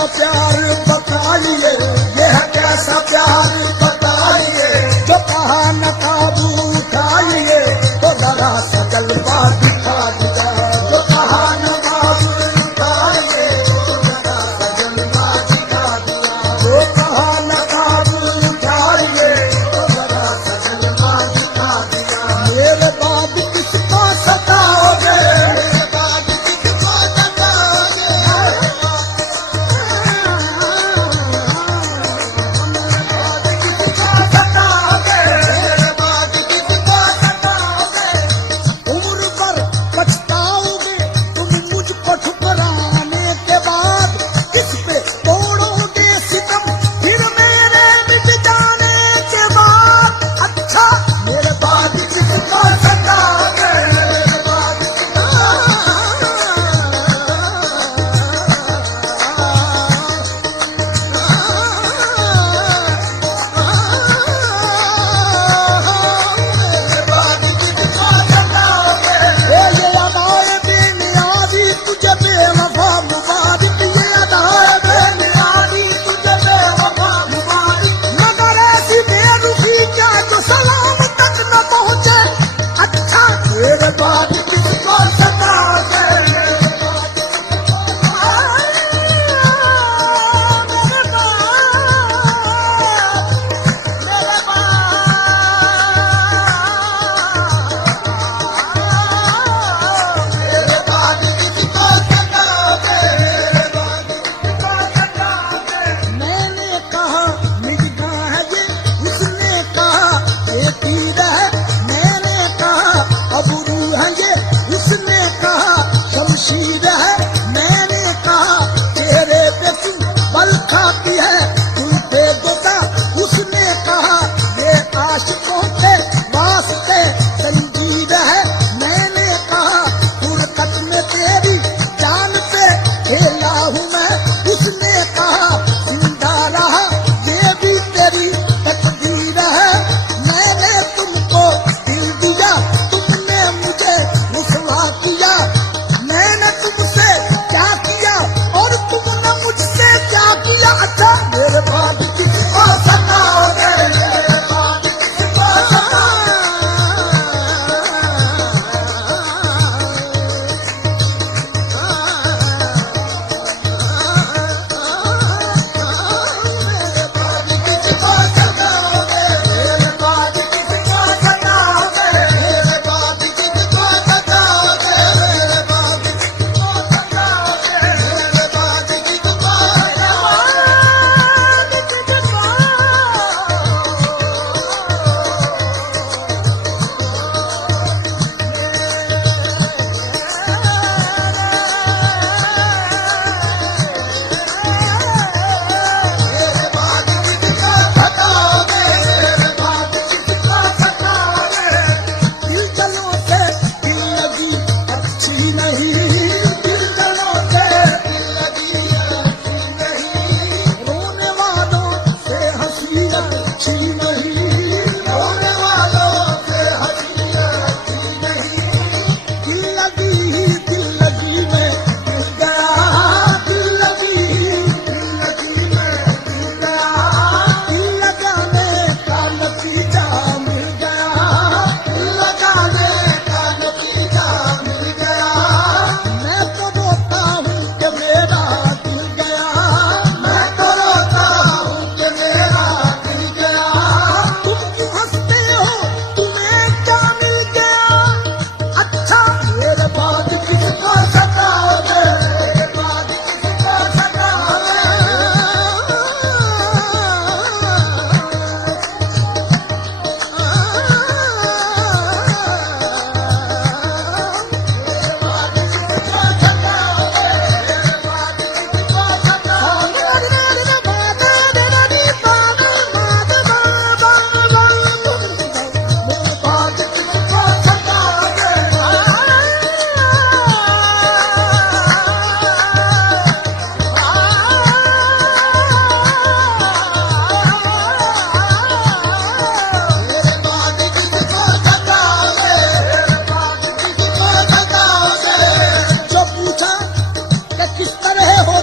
कैसा प्यार बताइए, यह कैसा प्यार बताइए, जो कहा न काबू उठाइए तो जरा सा जलवा दिखा दिया, जो कहा न काबू उठाइए तो जरा सा जलवा दिखा दिया, जो कहा न काबू उठाइए तो जरा सा जलवा दिखा दिया। मेरे बाद किसको सताओगे, मेरे बाद किसको सताओगे, उम्र पर पछताओगे तुम मुझको ठुकराने के बाद, किस पे तोड़ोगे सितम फिर मेरे मिट जाने के बाद। अच्छा मेरे बाद किसको सताओगे, मेरे बाद ये अदाए बेनियाजी तुझे बेवफा मुबारक, ये अदाए बेनियाजी तुझे बेवफा मुबारक, मगर ऐसी बेरुखी क्या जो सलाम तक न पहुंचे। अच्छा मेरे बाद किसको सताओगे, मेरे बाद मेरे बाद किसको सताओगे, मेरे बाद किसको सताओगे। मैंने कहा मिर्जा है ये, उसने कहा ये पीर है, मैंने कहा अबरू है ये, उसने कहा शमशीर है, मैंने कहा तेरे पे तू बल खाती है दिल पे दोता, उसने कहा ये आशिकों के वास्ते जंजीर है, मैंने कहा फुर्सत में तेरी जान पे खेला हूँ मैं, उसने कहा जिंदा रहा ये भी तेरी तकदीर है, मैंने तुमको दिल दिया तुमने मुझे रुसवा किया, मैंने तुमसे क्या किया और तुमने मुझसे क्या किया। अच्छा मेरे बाद किसको सताओगे, मेरे बाद किसको सताओगे,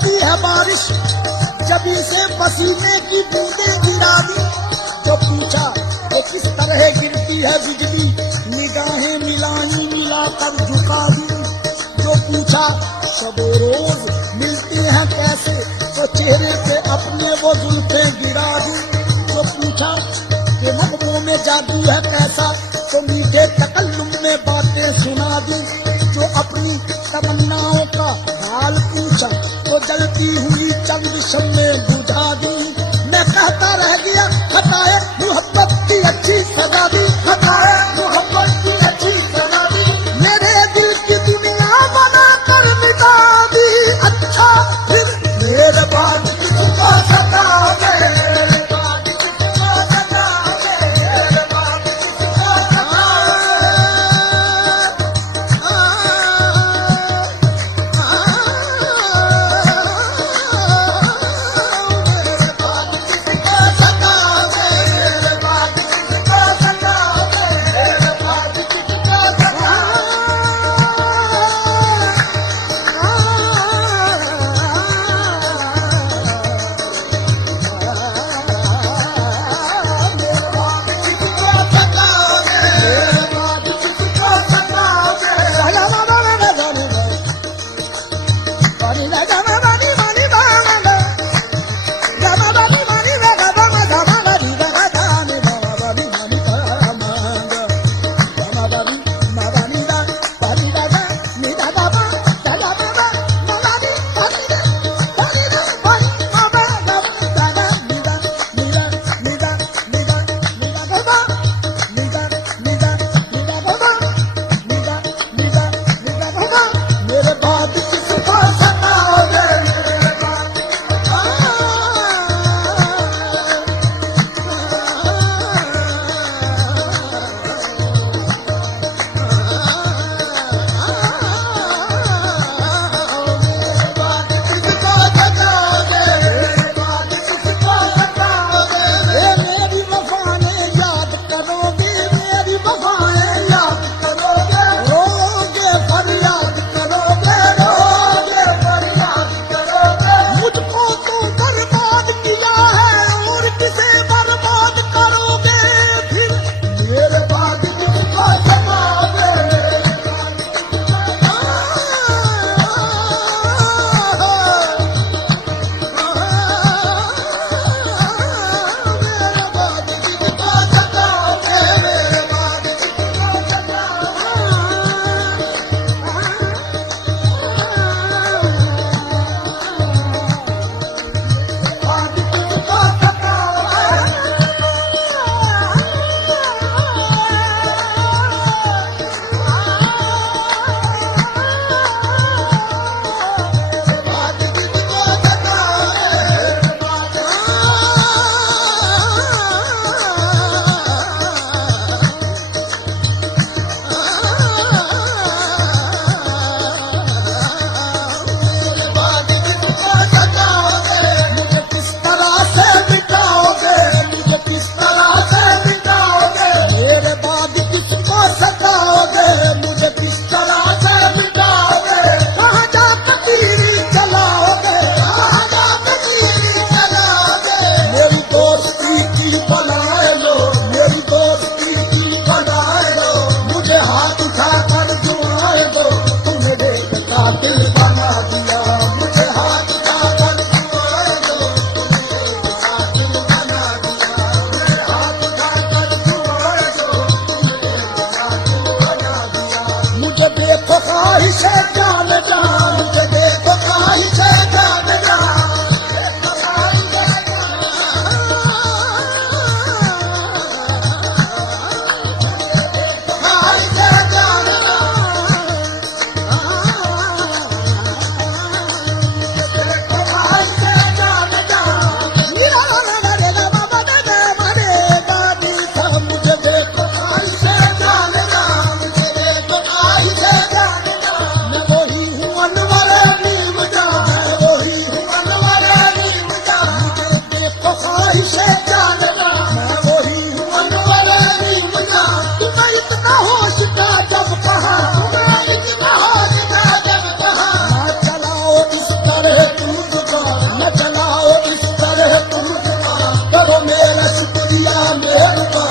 होती है बारिश जबी से पसीने की बूंदें गिरा दी। जो पूछा वो किस तरह गिरती है बिजली, निगाहें मिलाई मिलाकर झुका दी। जो पूछा शबो रोज मिलती हैं कैसे, तो चेहरे पे अपने वो जुल्फें गिरा दी। जो पूछा कि नगमों में जादू है कैसा, तो मीठे तकल्लुम में बातें सुना दी। जो अपनी तमन्नाओं का हाल पूछा, तो जलती हुई चंद शम्में